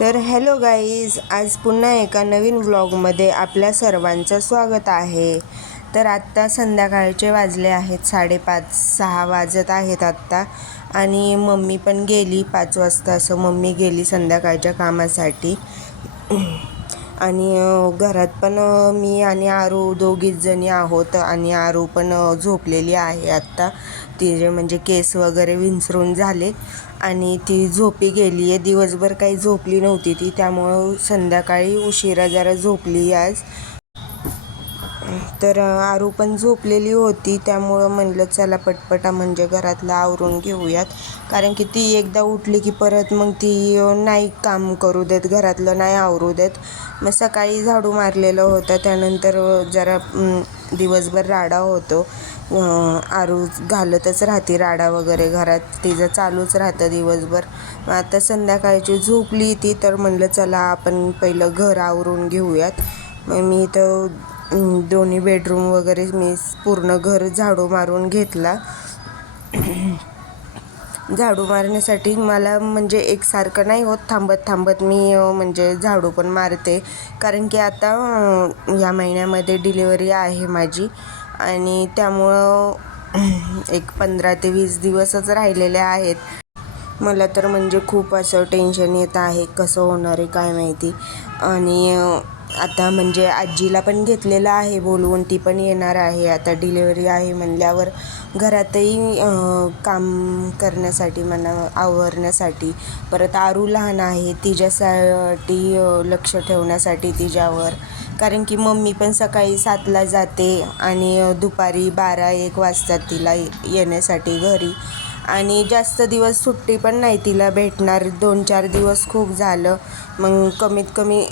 तर hello guys, आज पुन्हा एका नवीन व्लॉगमध्ये आपल्या सर्वांचं स्वागत आहे. तर आत्ता संध्याकाळचे वाजले आहेत 5:30-6 वाजत आहेत आत्ता. आणि मम्मी पण गेली 5 वाजता, असं मम्मी गेली संध्याकाळच्या कामासाठी. आणि घरात पण मी आणि आरू दोघीच जणी आहोत. आणि आरू पण झोपलेली आहे आत्ता. तिचे म्हणजे केस वगैरे विंचरून झाले आणि ती झोपी गेली आहे. दिवसभर काही झोपली नव्हती ती, त्यामुळं संध्याकाळी उशिरा जरा झोपली आज. तर आरू पण झोपलेली होती, त्यामुळं म्हणलं चला पटपटा म्हणजे घरातलं आवरून घेऊयात. कारण की ती एकदा उठली की परत मग ती नाही काम करू देत, घरातलं नाही आवरू देत. मग सकाळी झाडू मारलेलं होतं, त्यानंतर जरा दिवसभर राडा होतो. आरू घालतच राहते राडा वगैरे घरात, तिचं चालूच राहतं दिवसभर. मग आता संध्याकाळची झोपली ती, तर म्हणलं चला आपण पहिलं घर आवरून घेऊयात. मग मी तर दोन्ही बेडरूम वगैरे मी पूर्ण घर झाडू मारून घेतला. झाडू मारण्यासाठी मला म्हणजे एकसारखं नाही होत, थांबत मी म्हणजे झाडू पण मारते. कारण की आता या महिन्यामध्ये डिलिव्हरी आहे माझी, आणि त्यामुळं एक 15 ते 20 दिवसच राहिलेले आहेत. मला तर म्हणजे खूप असं टेन्शन येत आहे, कसं होणार आहे काय माहिती. आणि आता म्हणजे आजीला पण घेतलेलं आहे बोलवून, ती पण येणार आहे. आता डिलिव्हरी आहे म्हणल्यावर घरातही काम करण्यासाठी म्हणा, आवरण्यासाठी. परत आरू लहान आहे, तिच्यासाठी लक्ष ठेवण्यासाठी तिच्यावर. कारण की मम्मी पण सकाळी 7ला जाते आणि दुपारी 12-1 वाजतात तिला येण्यासाठी घरी. आणि जास्त दिवस सुट्टी पण नाही तिला भेटणार, 2-4 दिवस खूप झालं. मग कमीत कमी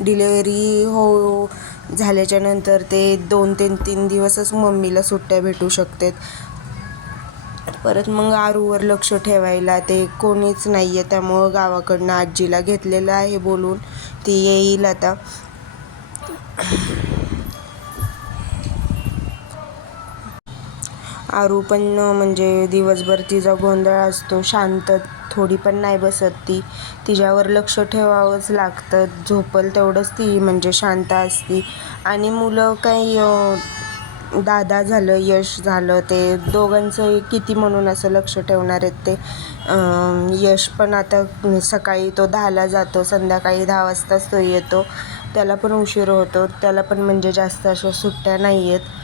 डिलेवरी झाल्याच्या नंतर ते 2 ते 3 दिवसच मम्मीला सुट्ट्या भेटू शकतात. परत मग आरूवर लक्ष ठेवायला ते कोणीच नाही आहे, त्यामुळं गावाकडनं आजीला घेतलेलं आहे बोलून, ती येईल आता. आरू पण म्हणजे दिवसभर तिचा गोंधळ असतो, शांत थोडी पण नाही बसत ती. तिच्यावर लक्ष ठेवावंच लागतं. झोपल तेवढंच ती म्हणजे शांत असती. आणि मुलं काही दादा झालं, यश झालं, ते दोघांचं किती म्हणून असं लक्ष ठेवणार आहेत ते. यश पण आता सकाळी तो 10ला जातो, संध्याकाळी 10 वाजताच तो येतो. त्याला पण उशीर होतो, त्याला पण म्हणजे जास्त अशा सुट्ट्या नाही आहेत.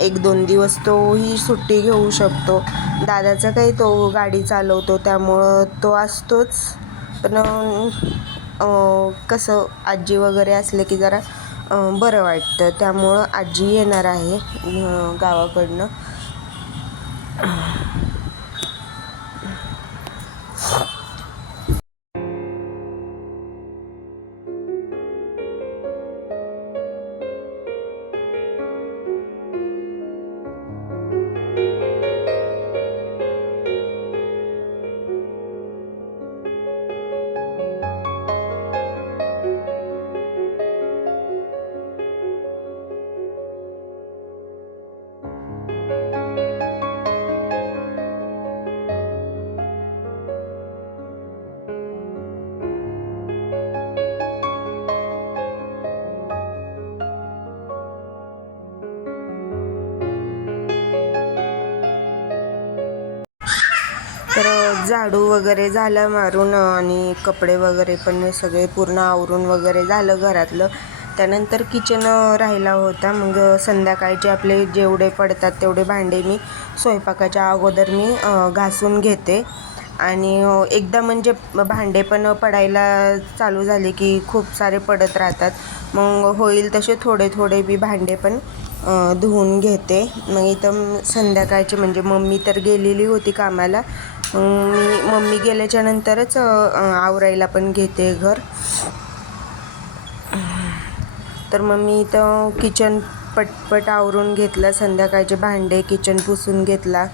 1-2 दिवस तोही सुट्टी घेऊ शकतो. दादाचा काही तो गाडी चालवतो, त्यामुळं तो असतोच. पण कसं आजी वगैरे असले की जरा बरं वाटतं, त्यामुळं आजी येणार आहे गावाकडनं. तर झाडू वगैरे झालं मारून, आणि कपडे वगैरे पण सगळे पूर्ण आवरून वगैरे झालं घरातलं. त्यानंतर किचन राहिला होता. मग संध्याकाळचे आपले जेवढे पडतात तेवढे भांडे मी स्वयंपाकाच्या अगोदर मी घासून घेते. आणि एकदा म्हणजे भांडे पण पडायला चालू झाले की खूप सारे पडत राहतात. मग होईल तसे थोडे थोडे मी भांडे पण धुवून घेते. मग इथं संध्याकाळची म्हणजे मम्मी तर गेलेली होती कामाला, मी मम्मी गेल्याच्या नंतरच आवरायला पण घेते घर. तर मग मी इथं किचन पटपट आवरून घेतलं, संध्याकाळचे भांडे किचन पुसून घेतला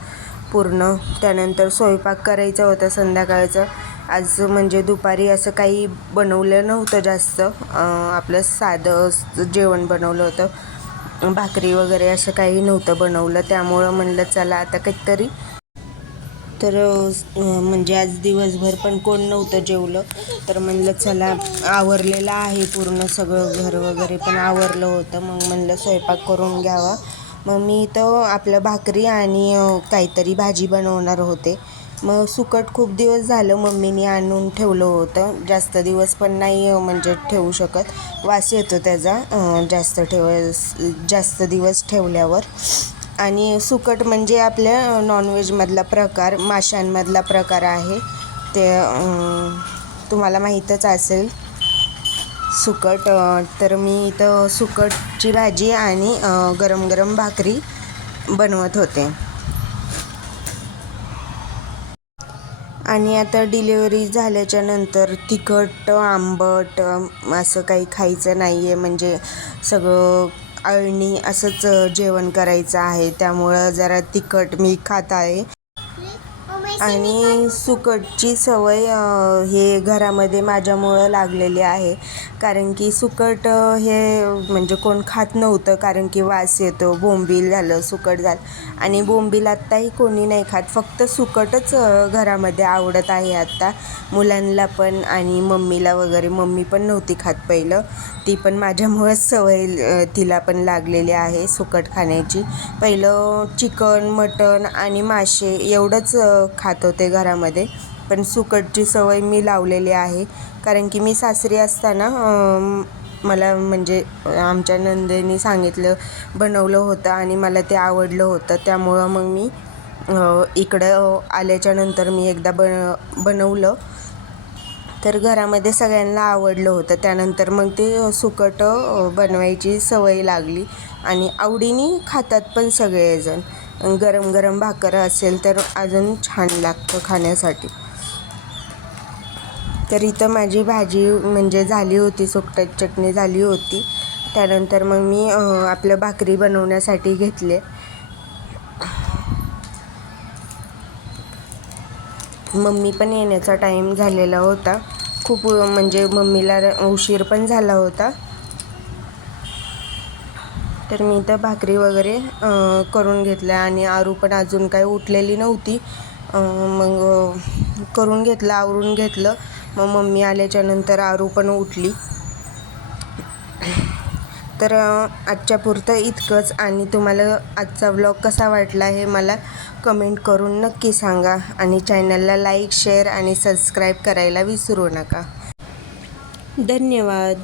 पूर्ण. त्यानंतर स्वयंपाक करायचा होता संध्याकाळचं. आज म्हणजे दुपारी असं काही बनवलं नव्हतं जास्त, आपलं साधं जेवण बनवलं होतं, भाकरी वगैरे असं काही नव्हतं बनवलं. त्यामुळं म्हणलं चला आता काहीतरी तर म्हणजे आज दिवसभर पण कोण नव्हतं जेवलं, तर म्हणलं चला आवरलेलं आहे पूर्ण सगळं, घर वगैरे पण आवरलं होतं. मग म्हणलं स्वयंपाक करून घ्यावा. मग मी इथं आपलं भाकरी आणि काहीतरी भाजी बनवणार होते. मग सुकट खूप दिवस झालं मम्मीने आणून ठेवलं होतं. जास्त दिवस पण नाही म्हणजे ठेवू शकत, वास येतो त्याचा जास्त दिवस ठेवल्यावर. आणि सुकट म्हणजे आपल्या नॉनव्हेजमधला प्रकार, माशांमधला प्रकार आहे. ते तुम्हाला माहीतच असेल सुकट. तर मी इथं सुकटची भाजी आणि गरम गरम भाकरी बनवत होते. आणि आता डिलिव्हरी झाल्याच्या नंतर तिखट आंबट असं काही खायचं नाही आहे, म्हणजे सगळं अळणी असंच जेवण करायचं आहे. त्यामुळं जरा तिखट मी खात आहे. आणि सुकटची सवय हे घरामध्ये माझ्यामुळं लागलेली आहे, कारण की सुकट हे म्हणजे कोण खात नव्हतं, कारण की वास येतो. बोंबील झालं, सुकट झालं, आणि बोंबील आत्ताही कोणी नाही खात. फक्त सुकटच घरामध्ये आवडत आहे आत्ता मुलांना पण आणि मम्मीला वगैरे. मम्मी पण नव्हती खात पहिलं, ती पण माझ्यामुळंच सवय तिला पण लागलेली आहे सुकट खाण्याची. पहिलं चिकन, मटण आणि मासे एवढंच खात होते घरामध्ये, पण सुकटची सवय मी लावलेली आहे. कारण की मी सासरी असताना मला म्हणजे आमच्या नंदेनी सांगितलं, बनवलं होतं आणि मला ते आवडलं होतं. त्यामुळं मग मी इकडं आल्याच्या नंतर मी एकदा बनवलं, तर घरामध्ये सगळ्यांना आवडलं होतं. त्यानंतर मग ते सुकट बनवायची सवय लागली आणि आवडीने खातात पण सगळेजण. गरम गरम भाकर असेल तर अजून छान लागतं खाण्यासाठी. तर इथं माझी भाजी म्हणजे झाली होती, सुकटाची चटणी झाली होती. त्यानंतर मग मी आपलं भाकरी बनवण्यासाठी घेतले. मम्मी पण येण्याचा टाईम झालेला होता खूप, म्हणजे मम्मीला उशीर पण झाला होता. तर मी इथं भाकरी वगैरे करून घेतल्या आणि आरू पण अजून काही उठलेली नव्हती. मग करून घेतलं, आवरून घेतलं. मग मम्मी आल्याच्या नंतर आरू पण उठली. तर आजच्या पुरतं इतकंच. आणि तुम्हाला आजचा व्लॉग कसा वाटला हे मला कमेंट करून नक्की सांगा. आणि चॅनलला लाईक, शेअर आणि सबस्क्राईब करायला विसरू नका. धन्यवाद.